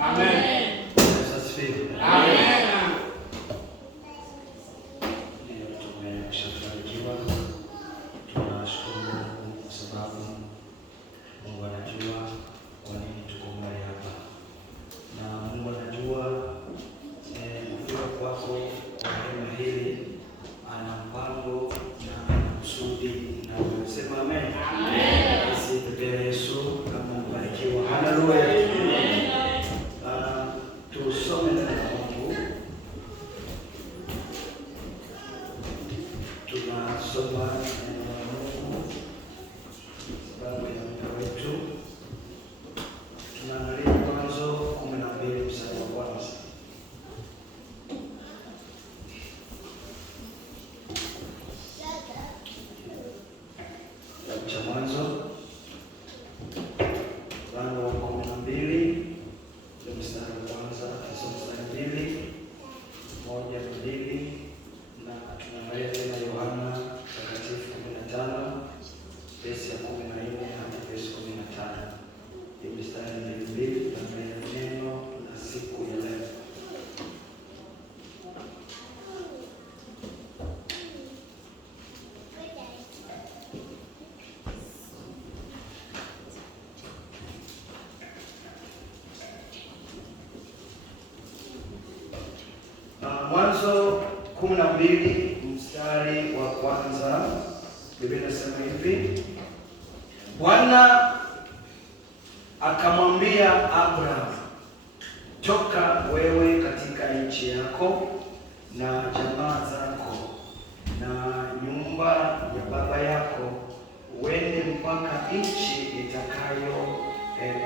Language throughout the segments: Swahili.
Amen. Amen. Tumeshafanikiwa. Tunashukuru Mungu kwa sababu Mungu anajua kwa nini tuko mahali hapa, na Mungu anajua kufika kwako kwa hema hili ana mpango na kusudi, na unasema amen. Amen. Asifiwe Yesu. Kama mbarikiwa. Haleluya. Tusome neno la Mungu. Tunasoma neno la Mungu sababu ya muda wetu. Tunaangalia Mwanzo 12 mstari wa kwanza. Kitabu cha Mwanzo mlango wa 12 mstari wa kwanza, mstari 2, 1, 2, na tunaangalia tena Yohana Mtakatifu 15 verse ya 14 hadi verse 15. Hii mstari mbili tunaangalia neno la siku ya leo. Mwanzo 12 mstari wa kwanza, Biblia inasema hivi: Bwana akamwambia Abraham, toka wewe katika nchi yako na jamaa zako na nyumba ya baba yako, uende mpaka nchi nitakayo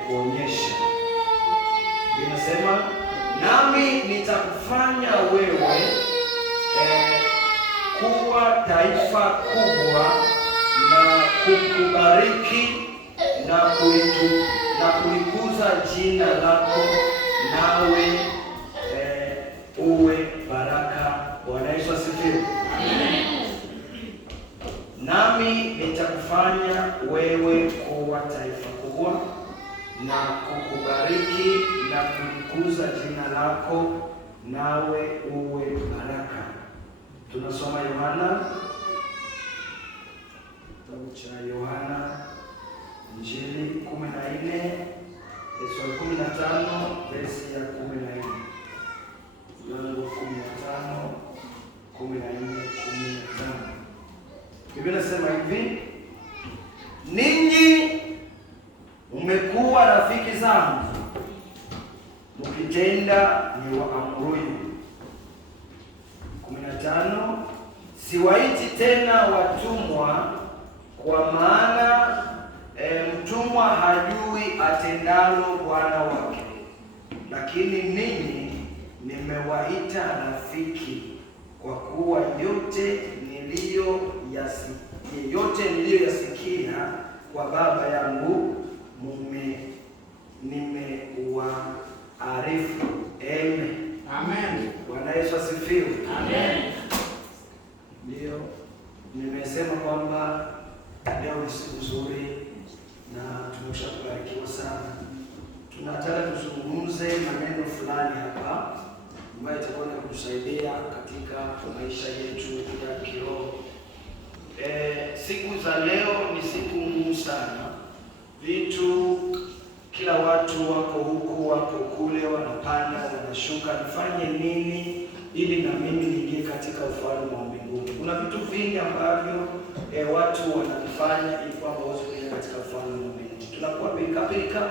kuonyesha. Inasema, nami nitakufanya wewe kuwa taifa kubwa na kukubariki na kulikuza jina lako, nawe uwe baraka. Bwana Yesu asifiwe. Nami nitakufanya wewe kuwa taifa kubwa na kukubariki na kulikuza jina lako, nawe uwe baraka. Tunasoma Yohana, kitabu cha Yohana Injili 14 sura 15 verse ya 14. Mlango 15 14 15. Biblia inasema hivi: ninyi mmekuwa rafiki zangu mkitenda niwaamuruyo. 15, siwaiti tena watumwa, kwa maana mtumwa hajui atendalo bwana wake, lakini ninyi nimewaita rafiki, kwa kuwa yote niliyoyasikia kwa Baba yangu nimewaarifu. Amen. Bwana Yesu asifiwe. Amen. Ndio nimesema kwamba leo ni siku nzuri na tumeshakubarikiwa sana. Tunataka tuzungumze maneno fulani hapa ambayo itakuwa kutusaidia katika maisha yetu ya kiroho. Siku za leo ni siku ngumu sana. Vitu kila watu wako huku wako kule, wanapanda wanashuka. Nifanye nini ili na mimi niingie katika ufalme wa mbinguni? Kuna vitu vingi ambavyo watu wanafanya ili kwamba waweze kuingia katika ufalme wa mbinguni. Tunakuwa pilika,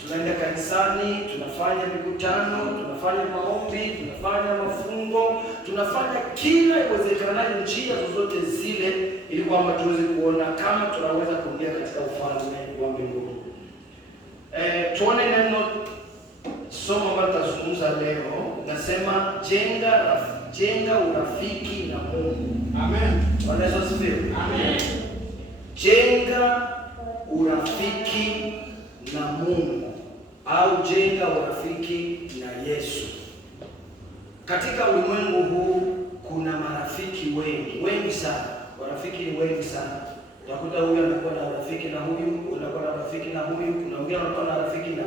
tunaenda kanisani, tunafanya mikutano, tunafanya maombi, tunafanya mafungo, tunafanya kila iwezekanayo, njia zozote zile, ili kwamba tuweze kuona kama tunaweza kuingia katika ufalme wa mbinguni. Tuone neno somo ambalo tutazungumza leo. Nasema jenga urafiki na Mungu. Amen. Bwana Yesu asifiwe. Amen. Jenga urafiki na Mungu au jenga urafiki na Yesu. Katika ulimwengu huu kuna marafiki wengi sana. Warafiki ni wengi sana. Utakuta huyu anakuwa na rafiki na huyu, unakuwa na rafiki na huyu, kuna mwingine anakuwa na rafiki na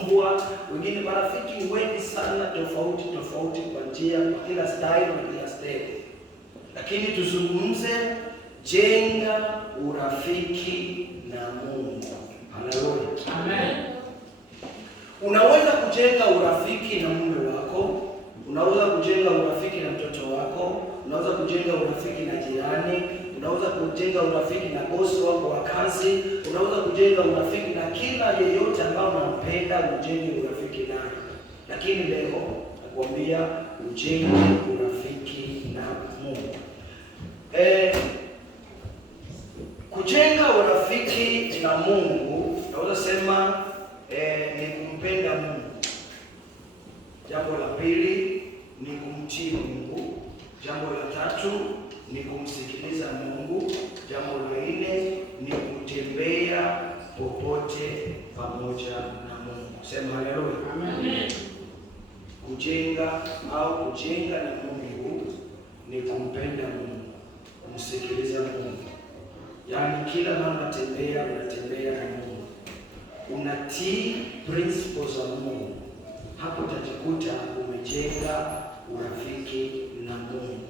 wanasumbua, wengine marafiki ni wengi sana tofauti tofauti kwa njia, kwa kila style na kila step. Lakini tuzungumze jenga urafiki na Mungu. Haleluya. Amen. Unaweza kujenga urafiki na mume wako, unaweza kujenga urafiki na mtoto wako, unaweza kujenga urafiki na jirani, unaweza kujenga urafiki na bosi wako wa kazi, unaweza kujenga urafiki na kila yeyote ambao unampenda, ujenge urafiki naye. Lakini leo nakwambia ujenge urafiki na Mungu. Kujenga urafiki na Mungu, naweza sema ni kumpenda Mungu. Jambo la pili ni kumtii Mungu. Jambo la tatu ni kumsikiliza Mungu. Jambo la nne ni kutembea popote pamoja na Mungu. Sema haleluya. Amen. Kujenga na Mungu ni kumpenda Mungu, kumsikiliza Mungu. Yaani kila mara unatembea na Mungu, unatii principles za Mungu, hapo utajikuta umejenga urafiki na Mungu.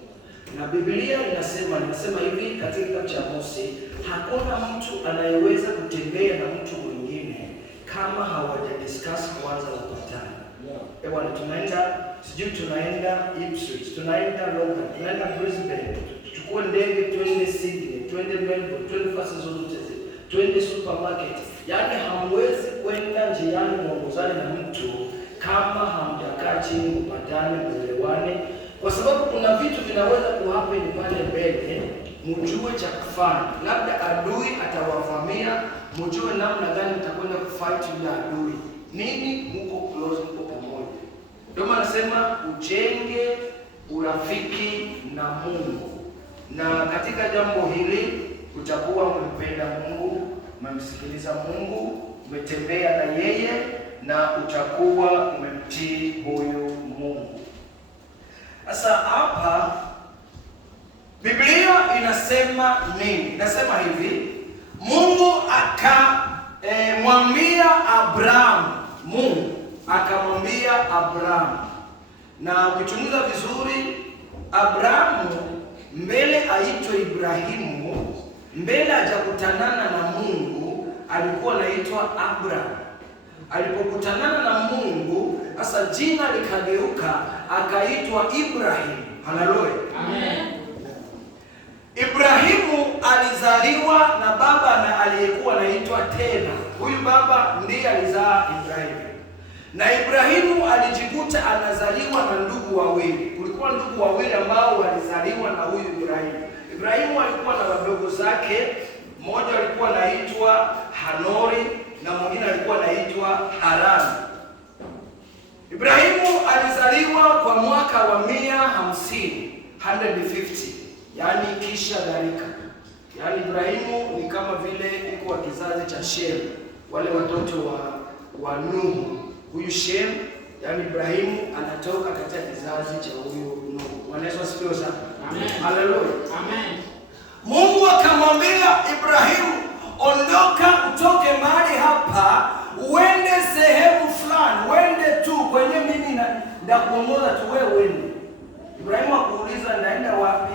Na Biblia inasema hivi katika kitabu cha Mose, hakuna mtu anayeweza kutembea na mtu mwingine kama hawajadiscuss kwanza wapatane. Ewa tunaenda Ipswich, tunaenda London, tunaenda Brisbane, tuchukue ndege twende Sydney, twende Melbourne, twende fasi zote, twende supermarket. Yaani hamwezi kwenda njiani muongozane na mtu kama hamjakaa chini mpatane, muelewane, kwa sababu kuna vitu vinaweza kuhappen pale mbele, mjue cha kufanya. Labda adui atawavamia, mjue namna gani mtakwenda kufight yule adui. Nini? Mko close, mko pamoja. Ndio maana nasema ujenge urafiki na Mungu. Na katika jambo hili utakuwa umempenda Mungu, umemsikiliza Mungu, umetembea na yeye, na utakuwa umemtii huyu Mungu. Sasa hapa Biblia inasema nini? Inasema hivi, Mungu akamwambia Abraham, Mungu akamwambia Abraham. Na ukichunguza vizuri, Abrahamu mbele aitwe Ibrahimu, mbele hajakutanana na Mungu alikuwa anaitwa Abraham. Alipokutanana na Mungu, sasa jina likageuka akaitwa Ibrahim. Haleluya. Amen. Ibrahimu alizaliwa na baba na aliyekuwa anaitwa Tera. Huyu baba ndiye alizaa Ibrahimu. Na Ibrahimu alijikuta anazaliwa na ndugu wawili. Kulikuwa ndugu wawili ambao walizaliwa na huyu Ibrahimu. Ibrahimu alikuwa na wadogo zake, mmoja alikuwa anaitwa Hanori na mwingine alikuwa anaitwa Haran. Ibrahimu alizaliwa kwa mwaka wa 150, yaani kisha gharika. Yaani Ibrahimu ni kama vile iko wa kizazi cha Shem, wale watoto wa Nuhu. Huyu Shem, yaani Ibrahimu anatoka katika kizazi cha huyu Nuhu. Bwana Yesu asifiwe sana. Amen. Haleluya. Amen. Mungu akamwambia Ibrahimu, ondoka utoke mahali hapa, uende sehemu fulani, uende tu kwenye mimi ndakuongoza tu, wewe uende. Ibrahimu akuuliza naenda wapi?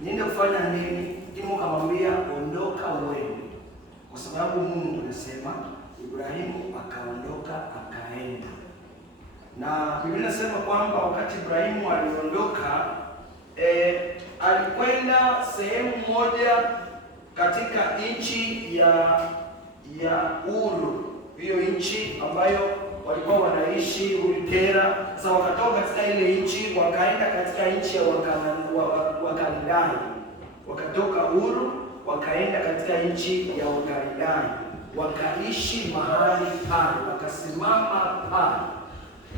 Niende kufanya nini? Mungu akamwambia ondoka uende. Kwa sababu Mungu anasema, Ibrahimu akaondoka akaenda. Na Biblia inasema kwamba wakati Ibrahimu aliondoka, alikwenda sehemu moja katika nchi ya Uru. Hiyo nchi ambayo walikuwa wanaishi Tera. Sasa wakatoka katika ile nchi wakaenda katika nchi ya Wakaldai. Wakatoka Uru wakaenda katika nchi ya Wakaldai, wakaishi mahali pale, wakasimama pale.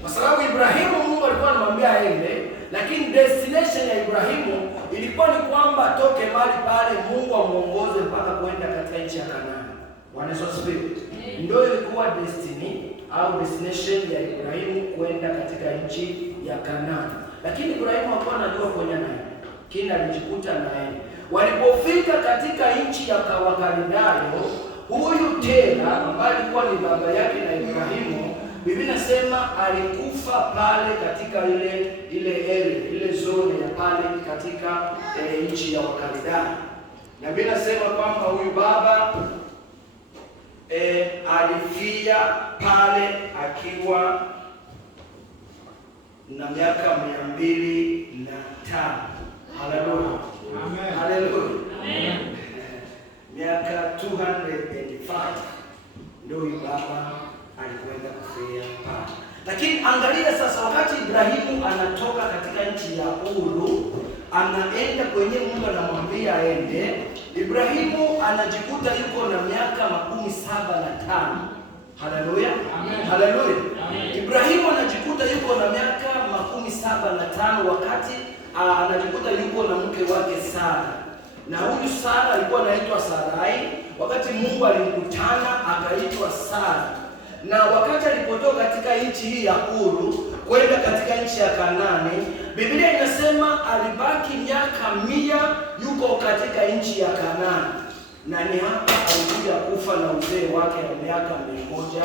Kwa sababu Ibrahimu Mungu alikuwa anamwambia aende, lakini destination ya Ibrahimu ilikuwa ni kwamba atoke mahali pale, Mungu amuongoze mpaka kwenda katika nchi ya Kanaani. Bwana Yesu asifiwe. Ndio ilikuwa destiny au destination ya Ibrahimu kwenda katika nchi ya Kanaani. Lakini Ibrahimu hakuwa anajua kwenye naye. Kila alijikuta naye. Walipofika katika nchi ya Wakaldai, huyu Tera ambaye alikuwa ni baba yake na Ibrahimu Biblia inasema alikufa pale katika ile zone ya pale katika nchi ya Wakaldayo. Na Biblia inasema kwamba huyu baba alifia pale akiwa na miaka 205. Haleluya. Amen. Haleluya. Amen. Miaka 285 ndio huyu baba alikwenda kufia pale. Lakini angalia sasa, wakati Ibrahimu anatoka katika nchi ya Uru, anaenda kwenye Mungu anamwambia aende, Ibrahimu anajikuta yuko na miaka 75. Haleluya. Amen. Haleluya. Amen. Ibrahimu anajikuta yuko na miaka 75 wakati anajikuta yuko na mke wake Sara. Na huyu Sara alikuwa anaitwa Sarai. Wakati Mungu alimkutana akaitwa Sara. Na wakati alipotoka katika nchi hii ya Uru kwenda katika nchi ya Kanaani, Biblia inasema alibaki miaka 100 yuko katika nchi ya Kanaani. Na ni hapa alikuja kufa na uzee wake wa miaka 175.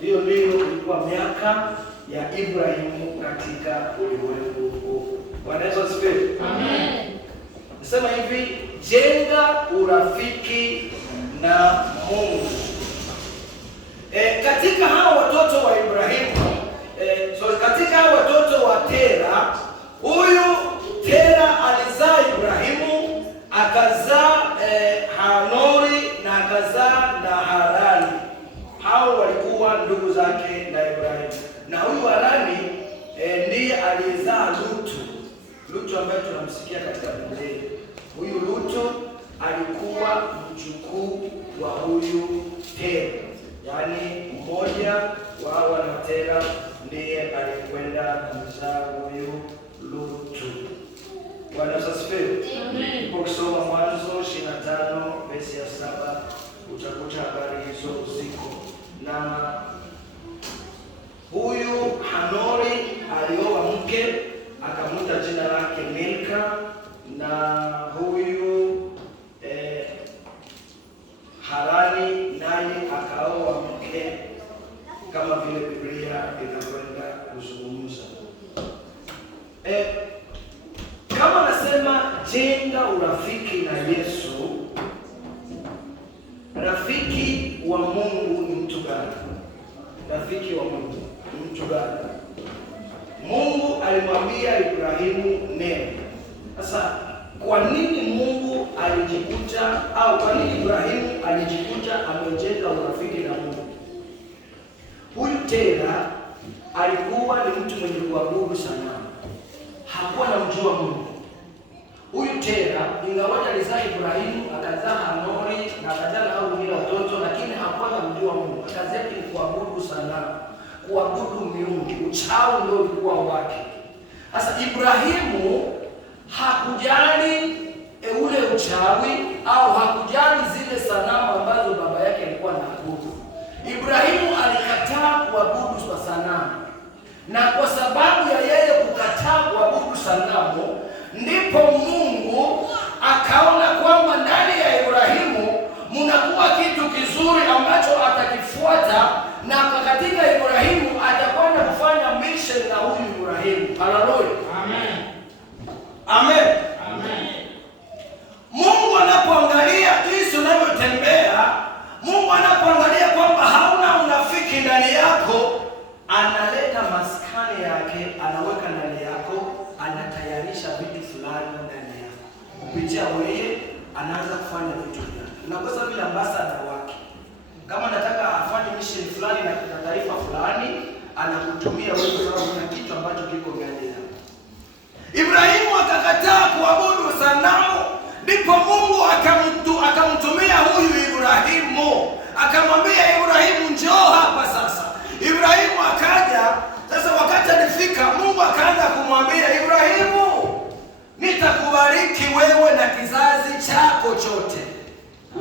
Hiyo ndio ilikuwa miaka ya Ibrahimu katika ulimwengu huu. Bwana Yesu asifiwe. Amen. Nasema hivi, jenga urafiki na Mungu. Katika hao watoto wa Ibrahimu, katika hao watoto wa Tera, huyu Tera alizaa Ibrahimu, akazaa Hanori na akazaa na Harani. Hao walikuwa ndugu zake na Ibrahimu. Na huyu Harani ndiye alizaa Lutu. Lutu ambaye tunamsikia katika Biblia. Huyu Lutu alikuwa mjukuu wa huyu Tera. Yaani mmoja wa wana Tera ndiye alikwenda kumzaa huyu Lutu. Bwana asifiwe. Amen. Ukisoma Mwanzo 25 verse ya 7 utakuta habari hizo ziko. Na huyu Hanori alioa mke akamuita jina lake Milka, na huyu Harani naye akaoa mke kama vile Biblia inakwenda kuzungumza. Kama nasema jenga urafiki na Yesu, rafiki wa Mungu ni mtu gani? Rafiki wa Mungu ni mtu gani? Mungu alimwambia Ibrahimu neno. Sasa kwa nini Mungu alijikuta au kwa nini Ibrahimu alijikuta amejenga urafiki na Mungu? Huyu Tera alikuwa ni mtu mwenye kuabudu sanamu. Hakuwa anamjua Mungu. Huyu Tera ingawa alizaa Ibrahimu, akazaa Hanori na akazaa hao wengine watoto, lakini hakuwa anamjua Mungu. Kazi yake ni kuabudu sanamu, kuabudu miungu. Uchawi ndio ulikuwa wake. Sasa Ibrahimu hakujali ule uchawi au hakujali zile sanamu ambazo baba yake alikuwa anaabudu. Ibrahimu alikataa kuabudu sanamu. Na kwa sababu ya yeye kukataa kuabudu sanamu, ndipo Mungu akaona kwamba ndani ya Ibrahimu mnakuwa kitu kizuri ambacho atakifuata, na katika Ibrahimu atakwenda kufanya mission na huyu Ibrahimu. Haleluya. Amen. Amen. Amen. Mungu anapoangalia jinsi unavyotembea, Mungu anapoangalia kwamba hauna unafiki ndani yako, analeta maskani yake, anaweka ndani yako, anatayarisha vitu fulani ndani yako. Kupitia wewe anaanza kufanya vitu fulani. Unakosa vile ambassador wake. Kama nataka afanye mission fulani na taarifa fulani, anakutumia wewe sababu kuna kitu ambacho kiko ndani yako. Ibrahimu akakataa kuabudu sanamu, ndipo Mungu akamtumia huyu Ibrahimu. Akamwambia Ibrahimu, njoo hapa sasa. Ibrahimu akaja. Sasa wakati alifika, Mungu akaanza kumwambia Ibrahimu, nitakubariki wewe na kizazi chako chote.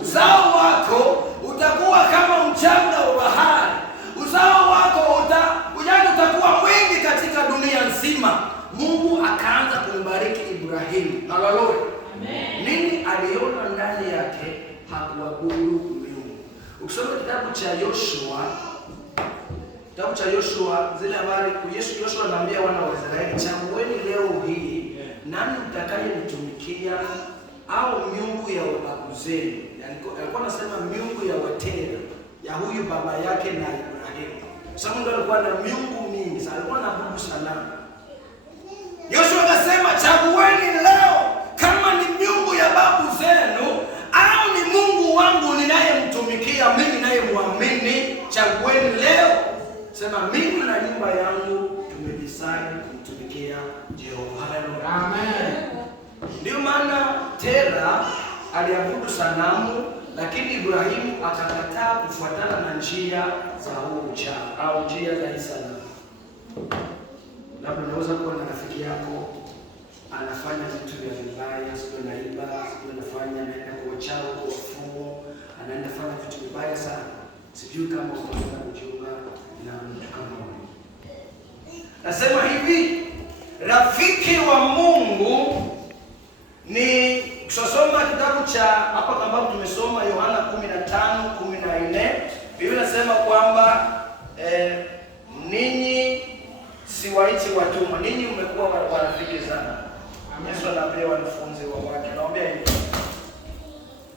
Uzao wako utakuwa kama mchanga wa bahari. Uzao wako utakuwa mwingi katika dunia nzima. Mungu akaanza kumbariki Ibrahimu. Haleluya. Amen. Nini aliona ndani yake? Hakuabudu miungu. Ukisoma kitabu cha Yoshua zile habari, Yoshua anaambia wana wa Israeli, chagueni leo hii nani mtakayenitumikia au miungu ya babu zenu. Yani alikuwa anasema miungu ya Watera ya huyu baba yake na Ibrahimu. Sababu ndio alikuwa na miungu mingi, sasa alikuwa anaabudu sanamu. Yoshua akasema chagueni leo kama ni miungu ya babu zenu au ni Mungu wangu ninayemtumikia mimi ninayemwamini, chagueni leo. Sema mimi na nyumba yangu tumedecide kumtumikia Jehova. Haleluya. Amen. Ndio maana Tera aliabudu sanamu, lakini Ibrahimu akakataa kufuatana na njia za huo uchawi au njia za sanamu. Labda unaweza kuwa na rafiki yako anafanya vitu vya vibaya, sio naiba, sio anafanya, anaenda kwa uchawi, kwa ufumo, anaenda fanya vitu vibaya sana. Sijui kama unaweza kujiunga na mtu kama huyo. Nasema hivi, rafiki wa Mungu ni kusoma kitabu cha hapa kama tumesoma Yohana 15:14. Biblia inasema kwamba ninyi siwaiti watumwa, ninyi mmekuwa warafiki sana. Yesu anaambia wanafunzi wake, anawaambia hivi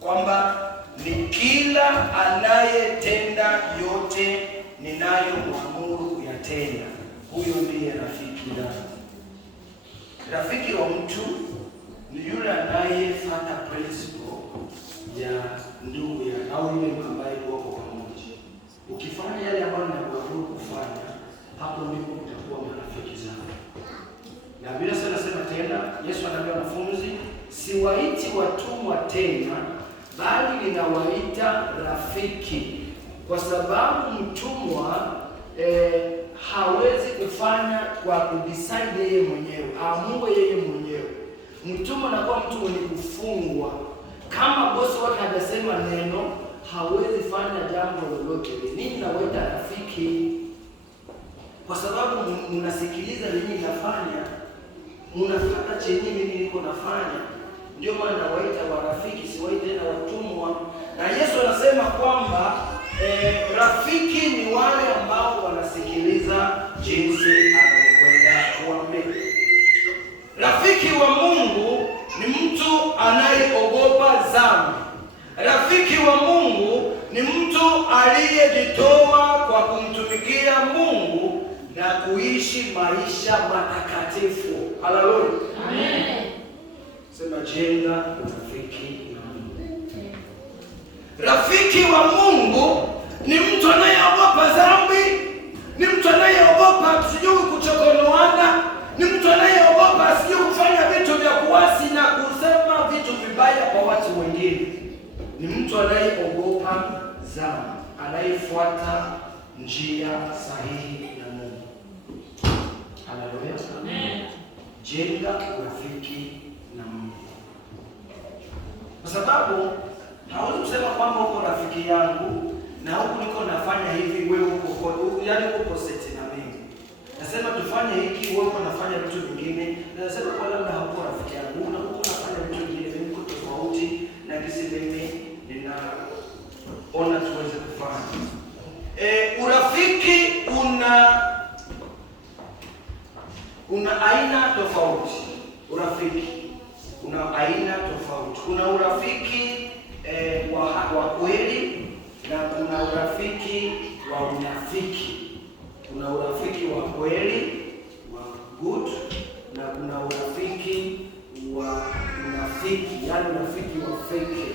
kwamba ni kila anayetenda yote ninayomwamuru kuyatenda, huyo ndiye rafiki yangu. Rafiki wa mtu ni yule anayefuata principle ya ndugu ya au yule ambaye wako pamoja. Ukifanya yale ambayo ninakuamuru kufanya, hapo ndipo utakuwa marafiki zangu. Na Biblia inasema tena, Yesu anaambia wanafunzi, siwaiti watumwa tena, bali ninawaita rafiki. Kwa sababu mtumwa hawezi kufanya kwa kudecide yeye mwenyewe, aamue yeye mwenyewe. Mtumwa anakuwa mtu mwenye kufungwa. Kama bosi wake hajasema neno, hawezi fanya jambo lolote. Ninyi nawaita rafiki kwa sababu mnasikiliza nini nafanya, mnafuata chenye mimi niko nafanya. Ndio maana nawaita warafiki, siwaite tena watumwa. Na Yesu anasema kwamba rafiki ni wale ambao wanasikiliza jinsi anakwenda kuambia. Rafiki wa Mungu ni mtu anayeogopa dhambi. Rafiki wa Mungu ni mtu aliyejitoa kwa kumtumikia Mungu na kuishi maisha matakatifu. Haleluya. Amen. Sema jenga rafiki na Mungu. Rafiki wa Mungu ni mtu anayeogopa dhambi, ni mtu anayeogopa sijui kuchokonoana, ni mtu anayeogopa sijui kufanya vitu vya kuasi na kusema vitu vibaya kwa watu wengine. Ni mtu anayeogopa dhambi, anayefuata njia sahihi na Mungu. Haleluya. Amen. Jenga urafiki na Mungu. Kwa sababu hauwezi kusema kwamba uko rafiki yangu na huku niko nafanya hivi, wewe uko yaani uko seti na mimi. Nasema tufanye hiki, wewe uko nafanya vitu vingine. Nasema kwa labda hauko rafiki yangu, na uko nafanya vitu vingine, mimi uko tofauti na kisi mimi ninaona tuweze kufanya. Urafiki una aina tofauti. Urafiki una aina tofauti. Kuna urafiki wa kweli na kuna urafiki wa unafiki. Kuna urafiki wa kweli wa good na kuna urafiki wa unafiki, yaani urafiki wa fake.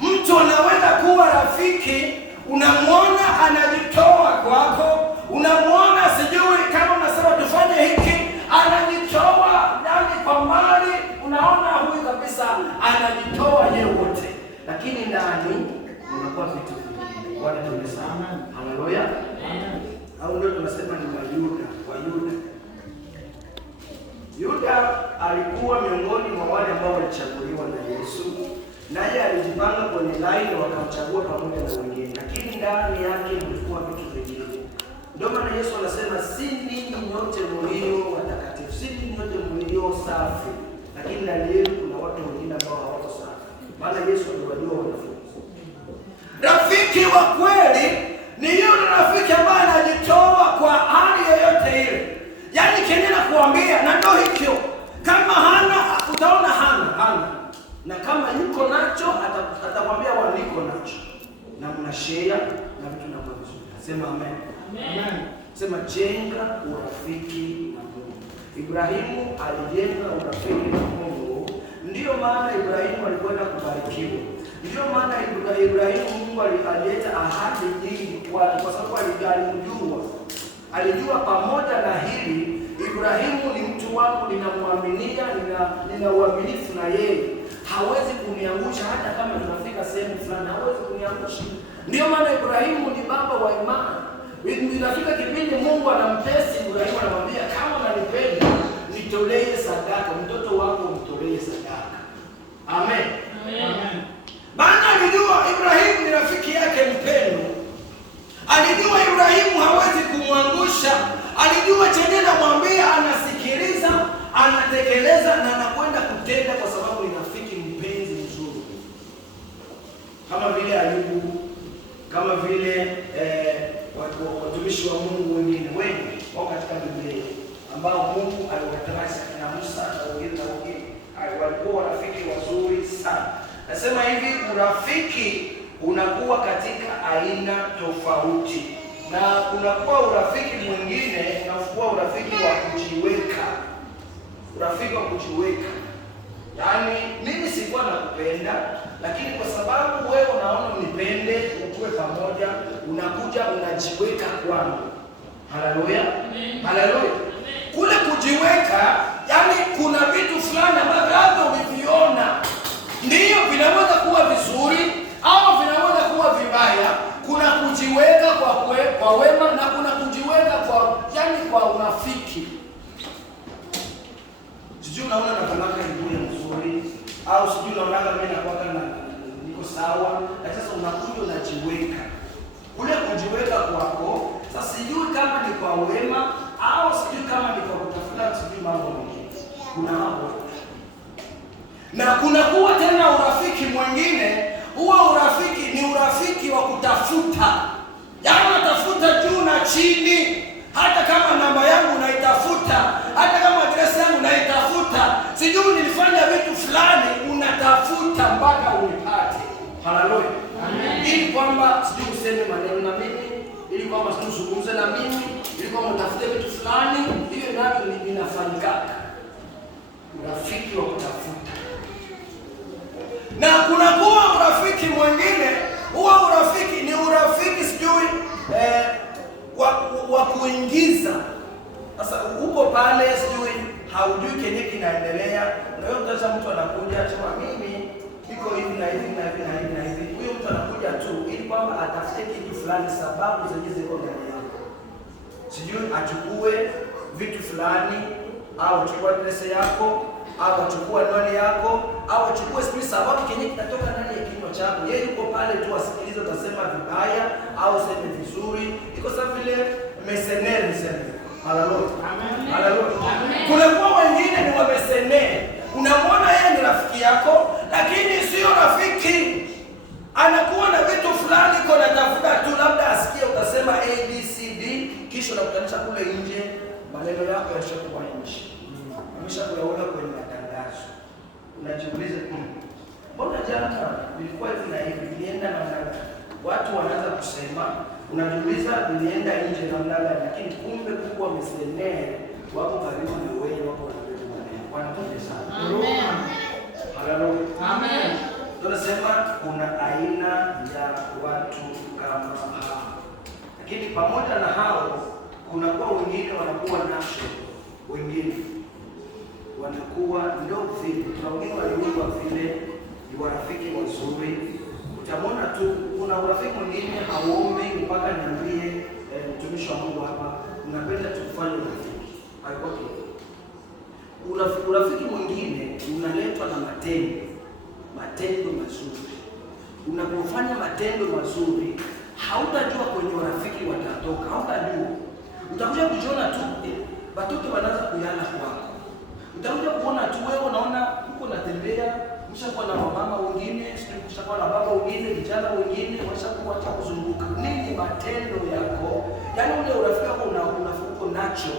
Mtu anaweza kuwa rafiki, unamwona anajitoa kwako, unamwona sijui kama unasema tufanye hiki, anajitoa ndani kwa mali, unaona huyu kabisa anajitoa yeye wote, lakini ndani unakuwa vitu vingine. Bwana tumesema. Haleluya. Au ndio tunasema ni Mayuda, kwa Yuda. Yuda alikuwa miongoni mwa wale ambao walichaguliwa na Yesu. Naye alijipanga kwenye line wakamchagua pamoja na wengine, lakini ndani yake kulikuwa vitu vingine. Ndio maana Yesu anasema si ninyi nyote mlio watakatifu, si ninyi nyote mlio safi, lakini ndani yenu kuna watu wengine ambao hawako safi. Maana Yesu aliwajua wanafunzi. Rafiki wa kweli ni yule rafiki ambaye anajitoa kwa hali yoyote ile. Yaani kenye nakuambia, na ndio hicho, kama hana utaona hana, na kama yuko nacho atakwambia wa niko nacho, na mnashare na vitu vinakuwa vizuri. Sema amen. Amen. Sema jenga urafiki na Mungu. Ibrahimu alijenga urafiki na Mungu, ndio maana Ibrahimu alikwenda kubarikiwa. Ndio maana Ibrahimu Mungu alileta ahadi nyingi kwake, kwa sababu alijua pamoja na hili Ibrahimu ni mtu wangu, ninamwaminia, nina uaminifu na yeye, hawezi kuniangusha hata kama tunafika sehemu fulani, hawezi kuniangusha. Ndio maana Ibrahimu ni baba wa imani. Inafika kipindi Mungu anampesi Ibrahimu, anamwambia kama unanipenda nitolee sadaka, mtoto wako mtolee sadaka. Amen. Amen. Maana alijua Ibrahimu ni rafiki yake mpendwa. Alijua Ibrahimu hawezi kumwangusha. Alijua chenye namwambia anasikiliza, anatekeleza na anakwenda kutenda, kwa sababu ni rafiki mpenzi mzuri. Kama vile Ayubu, kama vile watumishi wa Mungu wengine wengi wako katika Biblia ambao Mungu aliwatakasa, na Musa na wengine walikuwa rafiki wazuri sana. Nasema hivi, urafiki unakuwa katika aina tofauti, na kunakuwa urafiki mwingine unakuwa urafiki wa kujiweka. Urafiki wa kujiweka, yaani mimi sikuwa nakupenda, lakini kwa sababu wewe unaona unipende, ukue pamoja, unakuja unajiweka kwangu. Haleluya. Haleluya. Kule kujiweka, yaani kuna vitu fulani ambavyo hata umeviona ndio vinaweza kuwa vizuri au vinaweza kuwa vibaya. Kuna kujiweka kwa wema na kuna kujiweka kwa unafiki. Sijui unaona nakalaka ni mzuri au sijui unaona mimi nakuwa na niko sawa, na sasa unakuja unajiweka. Kule kujiweka kwako sasa sijui kama ni kwa wema au sijui kama ni kwa kutafuta sijui mambo mengine. Kuna hapo. Na kuna kuwa tena urafiki mwingine, huo urafiki ni urafiki wa kutafuta. Yaani unatafuta juu na chini, hata kama namba yangu naitafuta, hata kama address yangu naitafuta, sijui nilifanya vitu fulani, unatafuta mpaka unipate. Haleluya. Amen. Ili kwamba sijui useme maneno na mimi, ili kwamba sijui uzungumze na mimi, ili kwamba utafute vitu fulani, hiyo navyo inafanyika. Urafiki wa kutafuta. Na kuna kuwa urafiki mwingine, huo urafiki ni urafiki sijui wa kuingiza. Sasa uko pale sijui haujui kenye kinaendelea, na wewe mtaza mtu anakuja sema mimi niko hivi na hivi na hivi na hivi na hivi. Huyo mtu anakuja tu ili kwamba atafute kitu fulani, sababu zenye ziko ndani yako. Sijui achukue vitu fulani, au achukue address yako, au achukue anwani yako, au achukue sijui sababu kenye kitatoka ndani ya kinywa chako. Yeye yuko pale tu asikilize utasema vibaya au useme vizuri. Iko sawa vile mercenary niseme. Haleluya. Amen. Haleluya. Kuna kwa wengine ni wa mercenary. Unamwona yeye ni rafiki yako, lakini sio rafiki. Anakuwa na vitu fulani kwa natafuta tu labda asikie utasema ABCD, kisha unakutanisha kule nje maneno yako yashakuwa nje. Umeshakuyaona kwenye matangazo. Unajiuliza, mbona jana nilikuwa hivi na hivi, nienda namna gani? Watu wanaanza kusema, unajiuliza nilienda nje namna gani, lakini kumbe kuko wamesenea wako karibu na wewe, wako wanakuja sana. Amen. Haleluya. Amen. Tunasema kuna aina ya watu kama hao. Lakini pamoja na hao kuna kwa wengine wanakuwa nacho, wengine wanakuwa ndio vile. Kuna wengine waliumbwa vile ni warafiki wazuri. Utamwona tu kuna urafiki mwingine hauombi mpaka niambie mtumishi wa Mungu hapa unapenda tukufanye urafiki. Haikoki. Urafiki mwingine unaletwa na matendo mazuri. Unapofanya matendo mazuri, hautajua kwenye urafiki watatoka, hautajua. Utakuja kujiona tu watoto wanaanza kuyala kwako. Utakuja kuona tu wewe unaona uko unatembea, mshakuwa na mama wengine, Ukishakuwa na baba wengine, vijana wengine washakuwa hata kuzunguka. Nini matendo yako? Yaani ule urafiki wako uko nacho,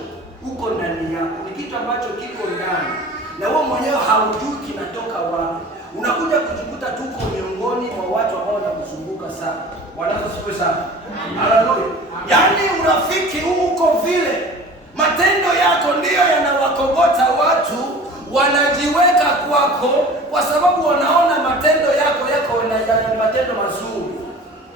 uko ndani yako. Ni kitu ambacho kiko ndani. Na wewe mwenyewe haujui kinatoka wapi. Unakuja kujikuta tuko miongoni mwa watu ambao wanakuzunguka sana. Wanasifiwe sana. Haleluya. Yaani urafiki huu uko vile. Matendo yako ndiyo yanawakogota watu, wanajiweka kwako kwa sababu wanaona matendo yako yana matendo mazuri.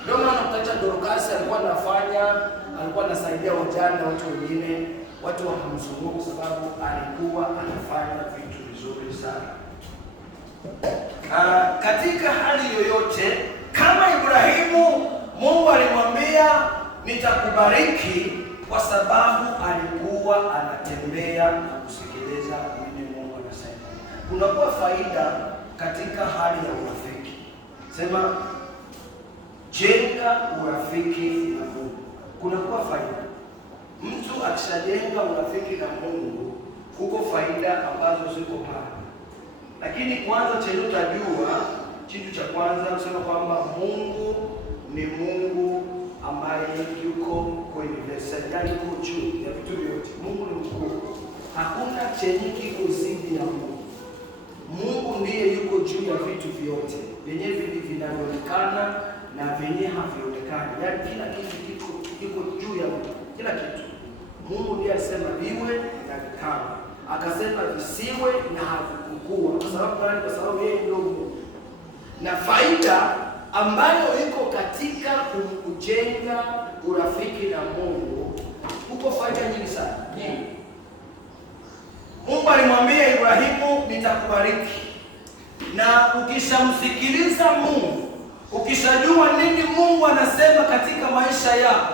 Ndio maana mtacha Dorcas alikuwa anasaidia wajane na watu wengine, watu wakamzunguka kwa sababu alikuwa anafanya vitu vizuri sana. Katika hali yoyote, kama Ibrahimu, Mungu alimwambia nitakubariki kwa sababu alikuwa anatembea na kusikiliza nini Mungu anasema. Kunakuwa faida katika hali ya urafiki. Sema jenga urafiki na Mungu. Kunakuwa faida. Mtu akishajenga urafiki na Mungu, kuko faida ambazo ziko pale. Lakini kwanza chenye utajua, kitu cha kwanza kusema kwamba Mungu ni Mungu ambaye yuko kwenye yaani yuko juu ya vitu vyote. Mungu ni mkuu. Hakuna chenye kiko zidi ya Mungu. Mungu ndiye yuko juu ya vitu vyote. Vyenye vinavyoonekana na vyenye havionekani. Yaani kila kitu kiko juu ya Mungu. Kila kitu. Mungu ndiye alisema viwe na vikawa. Akasema visiwe na havikuwa. Kwa sababu gani? Kwa sababu yeye ndio Mungu. Na faida ambayo iko katika kujenga urafiki na Mungu, uko faida nyingi sana. Mungu alimwambia Ibrahimu nitakubariki. Na ukishamsikiliza Mungu, ukishajua nini Mungu anasema katika maisha yako,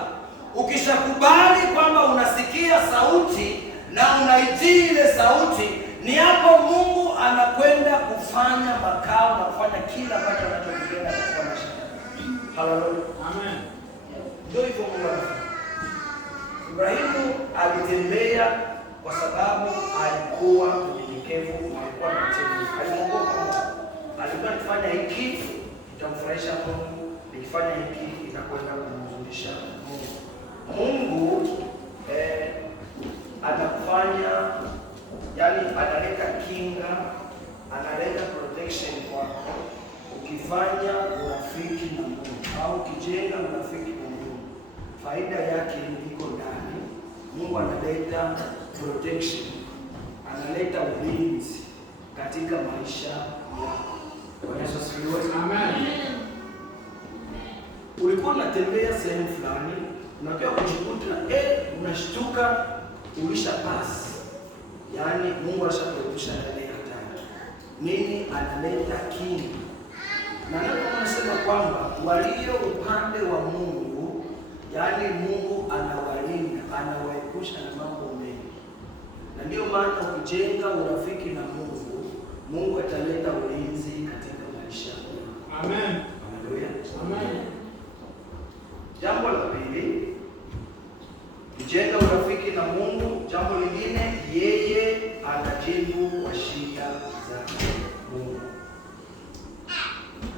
ukishakubali kwamba unasikia sauti na unaitii ile sauti, ni hapo Mungu anakwenda kufanya makao na kufanya kila ambacho anachokipenda katika maisha yako. Haleluya. Amen. Ndio hivyo Mungu anafanya. Ibrahimu alitembea kwa sababu alikuwa mnyenyekevu, alikuwa mtiifu. Aliogopa Mungu. Alikuwa akifanya hiki itamfurahisha Mungu, nikifanya hiki itakwenda kumhuzunisha Mungu. Mungu anafanya, yani analeta kinga, analeta protection kwako ukifanya urafiki na Mungu au ukijenga urafiki na Mungu. Faida yake iko ndani. Mungu analeta protection, analeta ulinzi katika maisha yako. Bwana Yesu asifiwe. Amen. Ulikuwa unatembea sehemu fulani, unakuwa kujikuta unashtuka ulisha pasi. Yaani Mungu ashakuepusha ndani ya hatari. Nini? Analeta kinga. Na ndio tunasema kwamba walio upande wa Mungu, yaani Mungu anawalinda, anawaepusha na mambo mengi. Na ndio maana ukijenga urafiki na Mungu, Mungu ataleta ulinzi katika maisha yako. Amen. Haleluya. Amen. Jambo la pili, kujenga urafiki na Mungu, jambo lingine, yeye anajibu kwa shida za Mungu.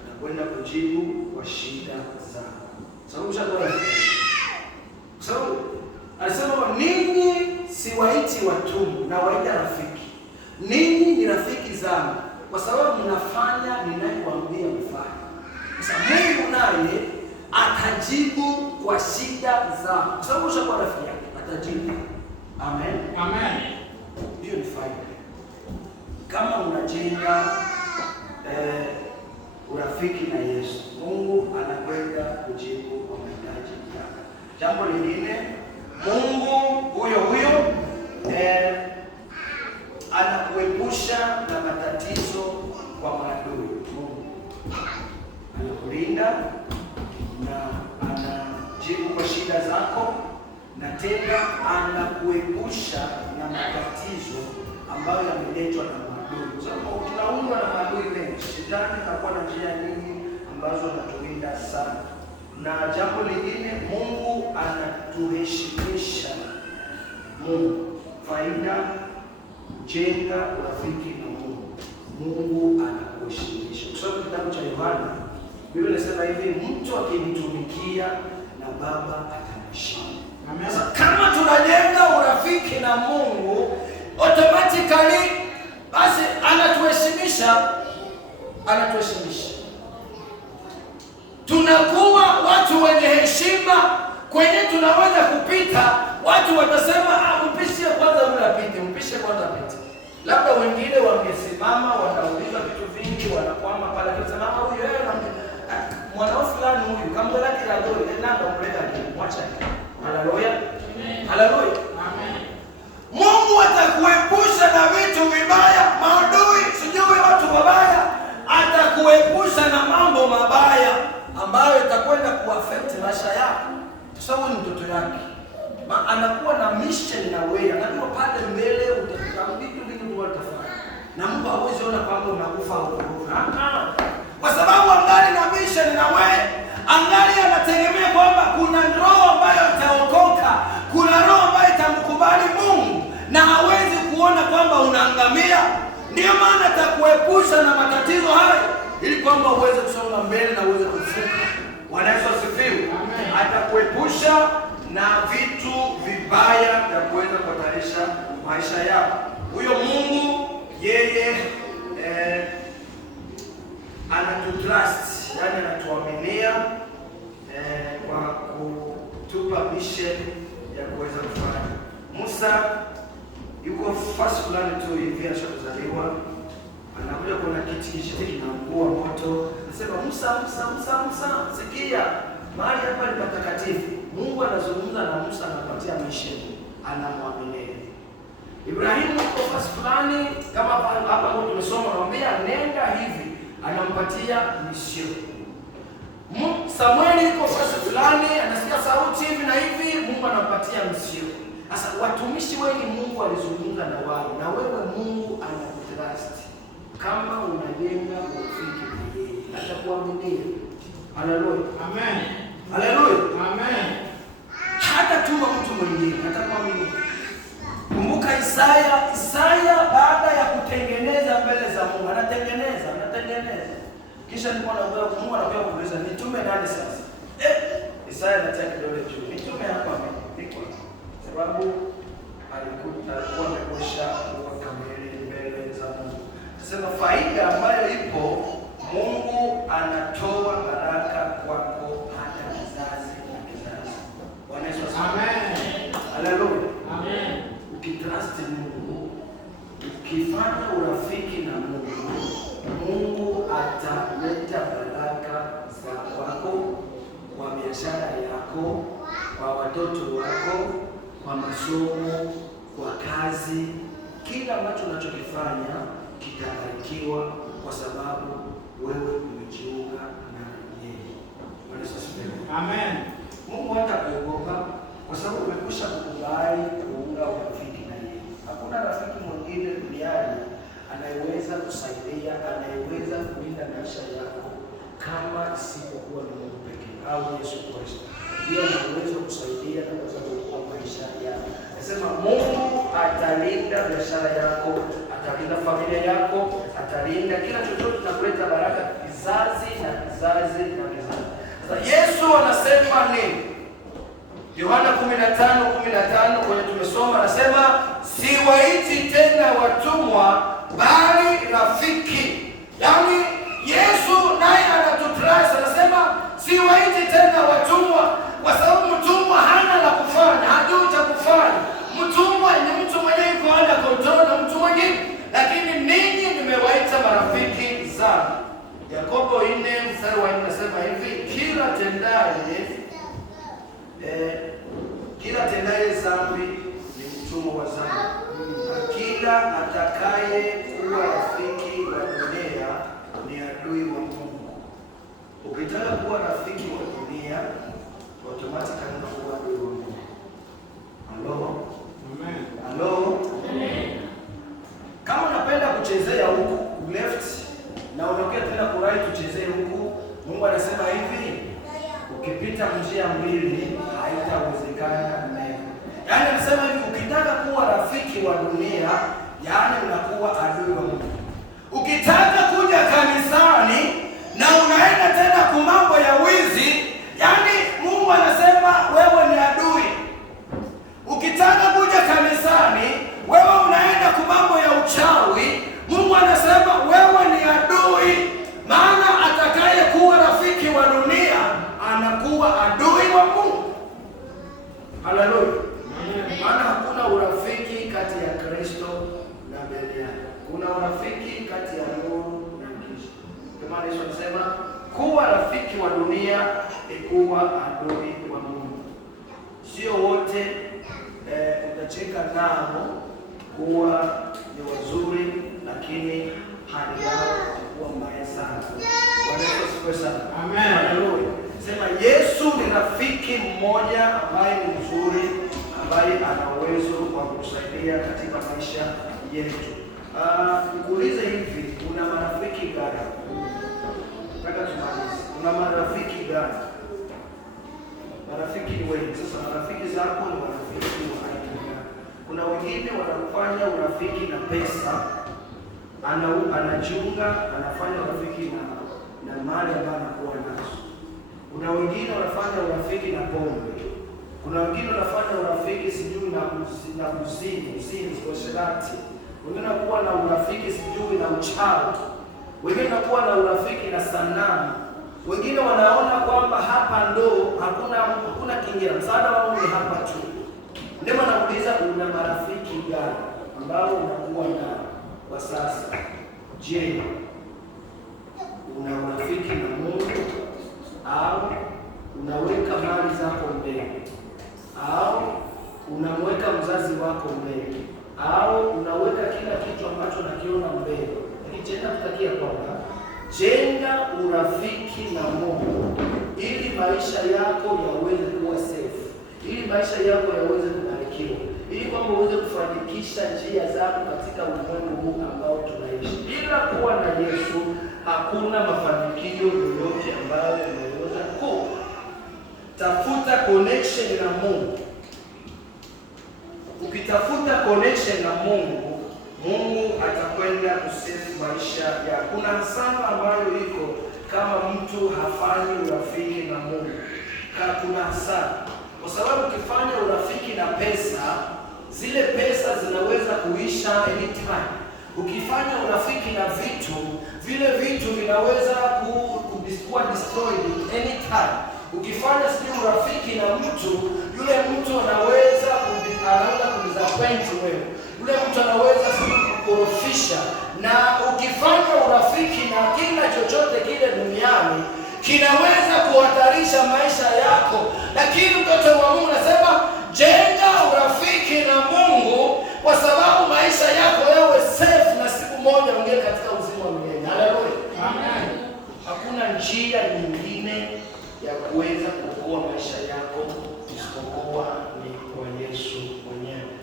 Anakwenda kujibu kwa shida zako. Sababu alisema ninyi siwaiti watumwa na waita rafiki. Ninyi ni rafiki zangu kwa sababu mnafanya ninayowaambia mfanye. Sasa Mungu naye atajibu kwa shida zako. Kwa sababu ushakuwa rafiki yake, atajibu. Amen. Amen. Hiyo ni faida. Kama unajenga urafiki na Yesu, Mungu anakwenda kujibu kwa mahitaji yako. Jambo lingine, Mungu huyo anakuepusha na matatizo kwa maadui. Mungu anakulinda na anajibu kwa shida zako, na tena anakuepusha na matatizo ambayo yameletwa na maadui. Sababu tunaundwa na maadui wengi. Shetani anakuwa na njia nyingi ambazo anatulinda sana. Na jambo lingine, Mungu anatuheshimisha. Mungu faida kujenga urafiki na Mungu. Mungu anakuheshimisha. Kusoma kitabu cha Yohana Biblia inasema hivi, mtu akinitumikia na Baba atamheshimu. Sasa kama tunajenga urafiki na Mungu, automatically basi anatuheshimisha. Tunakuwa watu wenye heshima, kwenye tunaweza kupita, watu watasema mpishe kwanza yule apite, mpishe kwanza apite. Labda wengine wangesimama wanauliza vitu vingi, wanakwama pale akisema huyu yeye mwanao fulani huyu kama wala kila dole nenda mleta kile mwacha. Haleluya. Haleluya. Amen. Mungu atakuepusha na vitu vibaya, maadui, sijui watu wabaya, atakuepusha na mambo mabaya ambayo itakwenda kuaffect maisha yako. Kwa sababu ni mtoto yake. Anakuwa na mission na wewe. Anajua pale mbele utakuta vitu vingi utafanya. Na Mungu hawezi ona kwamba unakufa au kufa. Kwa sababu angali na mission na wewe. Angali anategemea kwamba kuna roho ambayo itaokoka. Kuna roho ambayo itamkubali Mungu na hawezi kuona kwamba unaangamia. Ndio maana atakuepusha na matatizo haya ili kwamba uweze kusonga mbele na uweze kuvuka. Bwana Yesu asifiwe. Atakuepusha na vitu vibaya vya kuweza kuhatarisha maisha yako. Huyo Mungu yeye anatutrust, yani anatuaminia kwa kutupa mission ya kuweza kufanya. Musa yuko fasi fulani tu hivi ashazaliwa, anakuja kuna kijiti kinaungua moto. Anasema Musa, sikia, mahali hapa ni patakatifu. Mungu anazungumza na Musa, anapatia mission, anamwaminia. Ibrahimu yuko fasi fulani kama hapa tumesoma, anamwambia nenda hivi, anampatia mission. Samueli yuko fasi fulani, anasikia sauti hivi na hivi, Mungu anampatia mission. Sasa watumishi wengi Mungu alizungumza na wao, na wewe Mungu anakutrust. Kama unajenga urafiki na yeye, atakuaminia. Haleluya. Amen. Haleluya. Amen. Hata tuma mtu mwingine atakuaminia. Kumbuka Isaya baada ya kutengeneza mbele za Mungu, anatengeneza. Kisha ndipo Mungu anapewa kuuliza, nitume nani sasa? Isaya anataka kidole juu. Nitume hapa mimi. Sababu alikuwa amekwisha kuwa kamili mbele za Mungu. Sasa faida ambayo ipo, Mungu anatoa baraka kwako hata kizazi na kizazi. Bwana Yesu asifiwe. Amen. Haleluya. Amen. Ukitrust Mungu, ukifanya urafiki na Mungu, Mungu ataleta baraka za kwako, kwa biashara yako, kwa watoto wako, kwa masomo, kwa kazi. Kila ambacho unachokifanya kitabarikiwa kwa sababu wewe umejiunga na yeye. Bwana Yesu asifiwe. Amen. Mungu hatakuogopa kwa sababu umekwisha kukubali kuunga urafiki na yeye. Hakuna rafiki mwingine duniani anayeweza kusaidia, anayeweza kulinda maisha yako kama isipokuwa ni Mungu pekee au Yesu Kristo. Ndiye anaweza kusaidia na kuweza kuokoa maisha yako. Nasema Mungu atalinda biashara yako, atalinda familia yako, atalinda kila chochote na kuleta baraka kizazi na kizazi na kizazi. Sasa Yesu anasema nini? Yohana 15:15 kwenye tumesoma, anasema siwaiti tena watumwa bali rafiki. Yaani Yesu naye anatutrust, anasema siwaiti tena watumwa, kwa sababu mtumwa hana la kufanya, hajui cha kufanya. Mtumwa ni mtu mwenye yuko under control na mtu mwingine, lakini ninyi nimewaita marafiki zangu. Yakobo 4:4 anasema hivi, kila tendaye dhambi ni mtumwa wa dhambi. Kila atakaye kuwa rafiki wa dunia ni adui wa Mungu. Ukitaka kuwa rafiki wa dunia, automatically unakuwa adui wa Mungu. Hello? Amen. Hello? Amen. Kama unapenda kuchezea huku left na unakuja tena ku right tuchezee huku, Mungu anasema hivi, ukipita njia mbili haitawezekana neno. Yaani anasema hivi, ukitaka kuwa rafiki wa dunia, yaani unakuwa adui wa Mungu. Ukitaka kuja kanisani na unaenda tena Maana hakuna urafiki kati ya Kristo na Beliali. Kuna urafiki kati ya nuru na giza. Kwa maana Yesu anasema kuwa rafiki wa dunia ni kuwa adui wa Mungu. Sio wote utacheka nao kuwa ni wazuri, lakini hali yao itakuwa mbaya sana. Bwana Yesu asifiwe sana. Amen. Haleluya. Sema Yesu ni rafiki mmoja ambaye ni mzuri, ambaye ana uwezo wa kutusaidia katika maisha yetu. Nikuulize hivi, una marafiki gani? Nataka tumalize. Una marafiki gani? Marafiki ni wengi. Sasa marafiki zako ni marafiki wa aina gani? Kuna wengine wanafanya urafiki na pesa, anajiunga, anafanya urafiki na mali ambayo anakuwa nazo. Kuna wengine wanafanya urafiki na pombe. Kuna wengine wanafanya urafiki sijui na uzinzi, uasherati. Wengine wanakuwa na urafiki sijui na uchawi. Wengine wanakuwa na urafiki na sanamu. Wengine wanaona kwamba hapa ndo hakuna kingine, msaada wao ni hapa tu. Ndio nauliza, una marafiki gani ambao unakuwa nao kwa sasa? Je, una urafiki na Mungu au unaweka mali zako mbele, au unamweka mzazi wako mbele, au unaweka kila kitu ambacho nakiona mbele? Lakini tutakia kwamba jenga urafiki na Mungu ili maisha yako yaweze kuwa safe, ili maisha yako yaweze kubarikiwa, ili kwamba uweze kufanikisha njia zako katika ulimwengu huu ambao tunaishi. Bila kuwa na Yesu hakuna mafanikio yoyote ambayo unaweza kuwa. Tafuta connection na Mungu. Ukitafuta connection na Mungu, Mungu atakwenda kusave maisha yako. Kuna hasara ambayo iko kama mtu hafanyi urafiki na Mungu. Kuna hasara. Kwa sababu ukifanya urafiki na pesa, zile pesa zinaweza kuisha anytime. Ukifanya urafiki na vitu, vile vitu vinaweza kuwa destroyed anytime. Ukifanya urafiki na mtu, yule mtu anaweza kudisappoint wewe. Yule mtu anaweza kukorofisha. Na ukifanya urafiki na kila chochote kile duniani, kinaweza kuhatarisha maisha yako. Lakini mtoto wa Mungu anasema jenga urafiki na Mungu kwa sababu maisha yako yawe safe na siku moja ungee katika uzima wa milele. Haleluya. Amen. Hakuna njia nyingine ya kuweza kuokoa maisha yako isipokuwa ni kwa Yesu mwenyewe.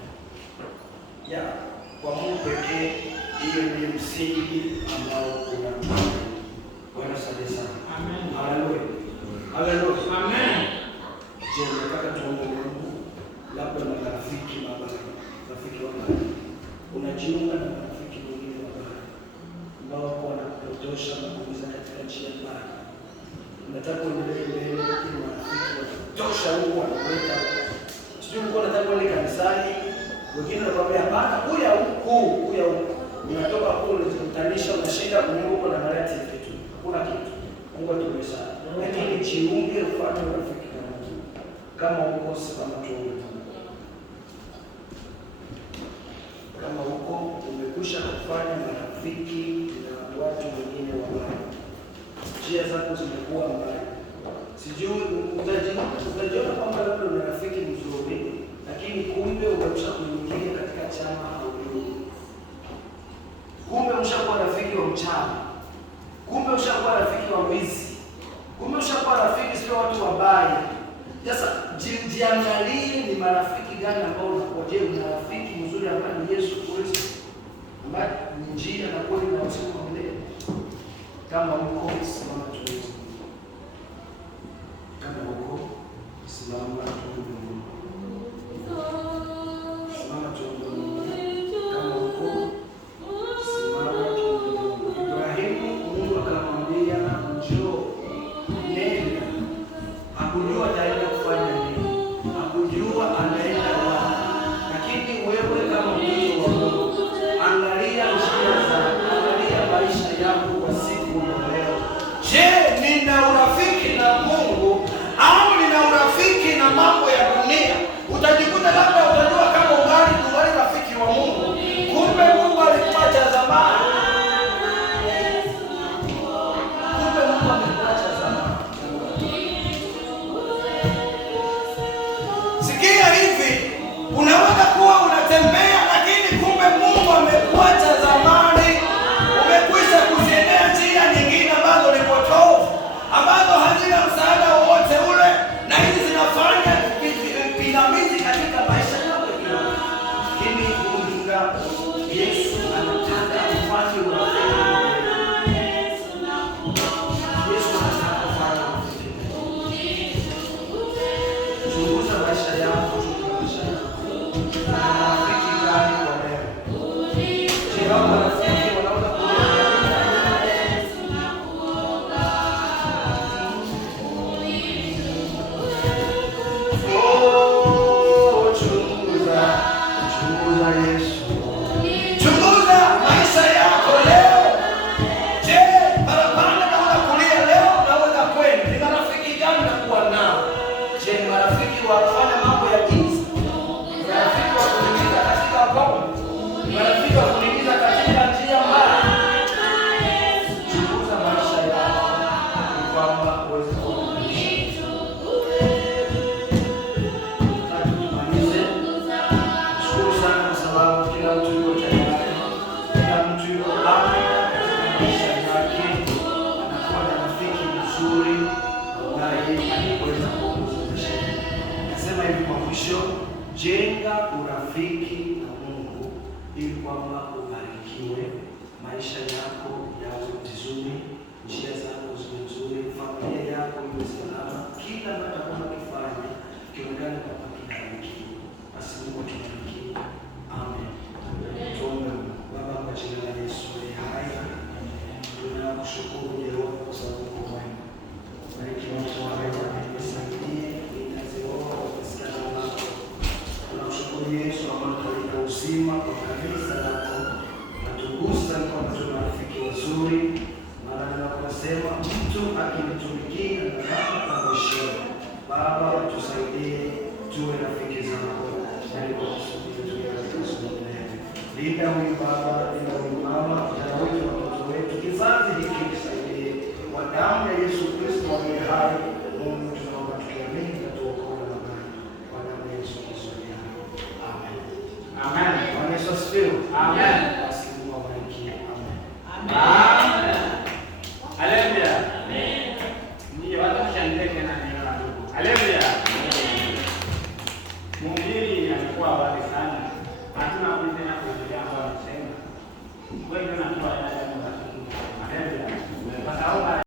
Kwa Mungu pekee, hiyo ni msingi ambao unamwamini. Bwana asante sana. Amen. Haleluya. Haleluya. Amen. Je, nataka tuombe Mungu labda na rafiki mabaya. Rafiki wabaya. Unajiunga na rafiki wengine wabaya ambao wanakutosha na kuuliza katika njia mbaya. Unataka uendelee mbele ili marafiki watosha huko wanaweka. Sijui uko unataka kwenda kanisani, wengine wanakuambia hapana, kuya huku. Unatoka kule unatanisha, unashinda kwenye huko na marati kitu. Hakuna kitu. Mungu atuweza. Lakini jiunge ufanye urafiki na Mungu. Kama uko kama tuombe. Kama uko umekwisha kufanya marafiki na watu wengine wabaya, njia zako zimekuwa mbaya, sijui utajiona kwamba labda una rafiki mzuri, lakini kumbe umekwisha kuingia katika chama au ndugu. Kumbe umeshakuwa rafiki wa mchawi. Kumbe umeshakuwa rafiki wa mwizi. Kumbe umeshakuwa rafiki sio watu wabaya. Sasa jiangalie ni marafiki gani ambao unakuwa. Je, una rafiki mzuri ambaye ni Yesu Kristo, ambaye ni njia na kweli na uzima wa milele? Kama uko simama tuombe. Kama uko simama tuombe. Simama tuombe. Kama uko simama tuombe. Ibrahimu, Mungu akamwambia njoo, nenda. Hakujua ataenda kufanya nini. Hakujua anaenda wapi. Lakini wewe kama mtu wa Mungu, angalia njia zako, angalia maisha yako kwa siku ya leo. Je, nina urafiki na Mungu au nina urafiki na jenga urafiki na Mungu ili kwamba ubarikiwe, maisha yako yawe vizuri, njia zako ziwe nzuri, familia yako iwe salama, kila ambacho kifanya kionekane kama kinabarikiwa. Basi Mungu tubariki. Amen. Tuombe. Baba, kwa jina la Yesu hai, tunakushukuru Yehova kwa sababu uko mwema. Bariki watu wako, wasaidie kazi yao kusikia lako. Tunakushukuru Yesu ambaye unaleta uzima kwa kanisa lako. Natugusa kwa marafiki wazuri. Maana ninaposema mtu akinitumikia na kama kuheshimu. Baba, tusaidie tuwe rafiki zako. Ili kwa kusudi linda huyu baba, linda huyu mama, vijana wetu, watoto wetu, kizazi hiki kisaidie kwa damu ya Yesu Kristo aliye hai. Mungu tunaomba tukiamini na tuokoe na amani kwa damu ya Yesu Kristo. Amen. Amen. Bwana Yesu asifiwe. Amen. Basi Mungu awabariki. Amen. Amen. Haleluya. Amen. Ndio watu kushangilia tena neno la Mungu. Haleluya. Mhubiri anakuwa wazi sana. Hatuna kuendelea kuendelea kwa kusema. Wewe ndio unakuwa yale